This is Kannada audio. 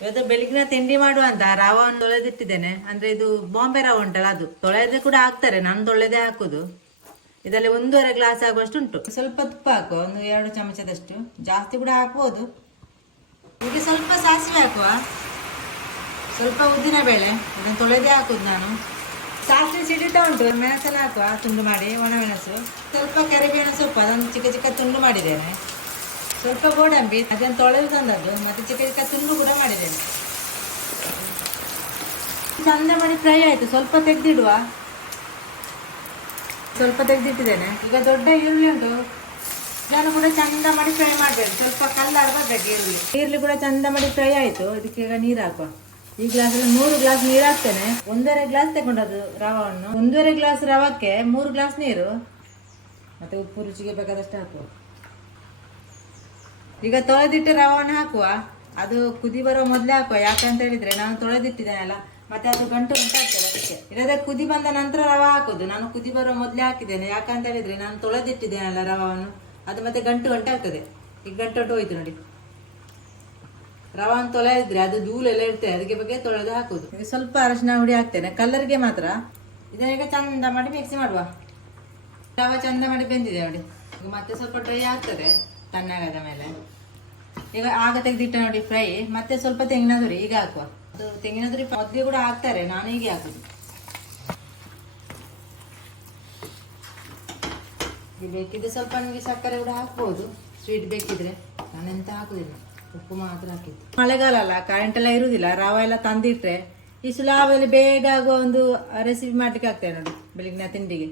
ಇವತ್ತು ಬೆಳಿಗ್ಗಿನ ತಿಂಡಿ ಮಾಡುವ ಅಂತ ರವನ್ನು ತೊಳೆದಿಟ್ಟಿದ್ದೇನೆ. ಅಂದ್ರೆ ಇದು ಬಾಂಬೆ ರವ ಉಂಟಲ್ಲ, ಅದು ತೊಳೆದ್ರೆ ಕೂಡ ಹಾಕ್ತಾರೆ, ನಾನು ತೊಳೆದೇ ಹಾಕುದು. ಇದರಲ್ಲಿ 1.5 ಗ್ಲಾಸ್ ಆಗುವಷ್ಟು ಉಂಟು. ಸ್ವಲ್ಪ ತುಪ್ಪ ಹಾಕುವ, 1-2 ಚಮಚದಷ್ಟು, ಜಾಸ್ತಿ ಕೂಡ ಹಾಕ್ಬೋದು. ಈಗ ಸ್ವಲ್ಪ ಸಾಸಿವೆ ಹಾಕುವ, ಸ್ವಲ್ಪ ಉದ್ದಿನ ಬೇಳೆ, ಇದನ್ನು ತೊಳೆದೇ ಹಾಕುದು ನಾನು. ಸಾಸಿವೆ ಸಿಡಿತಾ ಉಂಟು, ಮೆಣಸೆಲ್ಲ ಹಾಕುವ ತುಂಡು ಮಾಡಿ, ಒಣಮೆಣಸು, ಸ್ವಲ್ಪ ಕರಿಬೇವಿನ ಸೊಪ್ಪು, ಅದನ್ನು ಚಿಕ್ಕ ಚಿಕ್ಕ ತುಂಡು ಮಾಡಿದ್ದೇನೆ. ಸ್ವಲ್ಪ ಗೋಡಂಬಿ, ಅದನ್ನು ತೊಳೆದು ತಂದದ್ದು, ಮತ್ತೆ ಚಿಕ್ಕ ಚಿಕ್ಕ ತುಂಡು ಕೂಡ ಮಾಡಿದ್ದೇನೆ. ಚಂದ ಮಾಡಿ ಫ್ರೈ ಆಯಿತು, ಸ್ವಲ್ಪ ತೆಗೆದಿಡುವ. ಸ್ವಲ್ಪ ತೆಗೆದಿಟ್ಟಿದ್ದೇನೆ. ಈಗ ದೊಡ್ಡ ಈರುಳ್ಳಿ ಉಂಟು, ಇದನ್ನು ಕೂಡ ಚಂದ ಮಾಡಿ ಫ್ರೈ ಮಾಡಬೇಕು, ಸ್ವಲ್ಪ ಕಲ್ಲರ್ ಬರಬೇಕು ಈರುಳ್ಳಿ ಕೂಡ ಚಂದ ಮಾಡಿ ಫ್ರೈ ಆಯಿತು. ಇದಕ್ಕೆ ಈಗ ನೀರು ಹಾಕುವ. ಈ ಗ್ಲಾಸಲ್ಲಿ 3 ಗ್ಲಾಸ್ ನೀರು ಹಾಕ್ತೇನೆ. 1.5 ಗ್ಲಾಸ್ ತಗೊಂಡದ್ದು ರವನ್ನು. 1.5 ಗ್ಲಾಸ್ ರವಕ್ಕೆ 3 ಗ್ಲಾಸ್ ನೀರು, ಮತ್ತೆ ಉಪ್ಪು ರುಚಿಗೆ ಬೇಕಾದಷ್ಟು ಹಾಕುವ. ಈಗ ತೊಳೆದಿಟ್ಟು ರವನ್ನು ಹಾಕುವ. ಅದು ಕುದಿ ಬರೋ ಮೊದಲೇ ಹಾಕುವ, ಯಾಕಂತ ಹೇಳಿದ್ರೆ ನಾನು ತೊಳೆದಿಟ್ಟಿದ್ದೇನಲ್ಲ, ಮತ್ತೆ ಅದು ಗಂಟು ಉಂಟಾಗ್ತದೆ ಅದಕ್ಕೆ. ಇಲ್ಲದೆ ಕುದಿ ಬಂದ ನಂತರ ರವ ಹಾಕೋದು. ನಾನು ಕುದಿ ಬರೋ ಮೊದಲೇ ಹಾಕಿದ್ದೇನೆ, ಯಾಕಂತ ಹೇಳಿದ್ರೆ ನಾನು ತೊಳೆದಿಟ್ಟಿದ್ದೇನಲ್ಲ ರವವನ್ನು, ಅದು ಮತ್ತೆ ಗಂಟು ಉಂಟಾಗ್ತದೆ. ಈಗ ಗಂಟು ಉಂಟು ಹೋಯ್ತು ನೋಡಿ. ರವನ್ನು ತೊಳೆದಿದ್ರೆ ಅದು ಧೂಳೆಲ್ಲ ಇರ್ತದೆ, ಅದಕ್ಕೆ ಬಗ್ಗೆ ತೊಳೆದು ಹಾಕೋದು. ಈಗ ಸ್ವಲ್ಪ ಅರಶಿನ ಹುಡಿ ಹಾಕ್ತೇನೆ, ಕಲರ್ಗೆ ಮಾತ್ರ. ಇದನ್ನೀಗ ಚಂದ ಮಾಡಿ ಮಿಕ್ಸಿ ಮಾಡುವ. ರವ ಚಂದ ಮಾಡಿ ಬೆಂದಿದೆ ನೋಡಿ. ಈಗ ಮತ್ತೆ ಸ್ವಲ್ಪ ಡ್ರೈ ಆಗ್ತದೆ ತಣ್ಣಗಾದ ಮೇಲೆ. ಈಗ ಆಗ ತೆಗೆದಿಟ್ಟ ನೋಡಿ ಫ್ರೈ. ಮತ್ತೆ ಸ್ವಲ್ಪ ತೆಂಗಿನ ತುರಿ ಈಗ ಹಾಕುವ. ಅದು ತೆಂಗಿನ ತುರಿ ಮೊದಲಿಗೆ ಕೂಡ ಹಾಕ್ತಾರೆ, ನಾನು ಹೀಗೆ ಹಾಕುದು. ಬೇಕಿದ್ರೆ ಸ್ವಲ್ಪ ನಿಮಗೆ ಸಕ್ಕರೆ ಕೂಡ ಹಾಕ್ಬೋದು, ಸ್ವೀಟ್ ಬೇಕಿದ್ರೆ. ನಾನೆಂತ ಹಾಕುದಿಲ್ಲ, ಉಪ್ಪು ಮಾತ್ರ ಹಾಕಿದ್ದು. ಮಳೆಗಾಲ ಅಲ್ಲ, ಕರೆಂಟ್ ಎಲ್ಲ ಇರುವುದಿಲ್ಲ. ರವ ಎಲ್ಲ ತಂದಿಟ್ರೆ ಈ ಸುಲಾಭದಲ್ಲಿ ಬೇಗ ಆಗುವ ಒಂದು ರೆಸಿಪಿ ಮಾಡ್ಲಿಕ್ಕೆ ಆಗ್ತದೆ ನೋಡಿ ಬೆಳಿಗ್ಗಿನ ತಿಂಡಿಗೆ.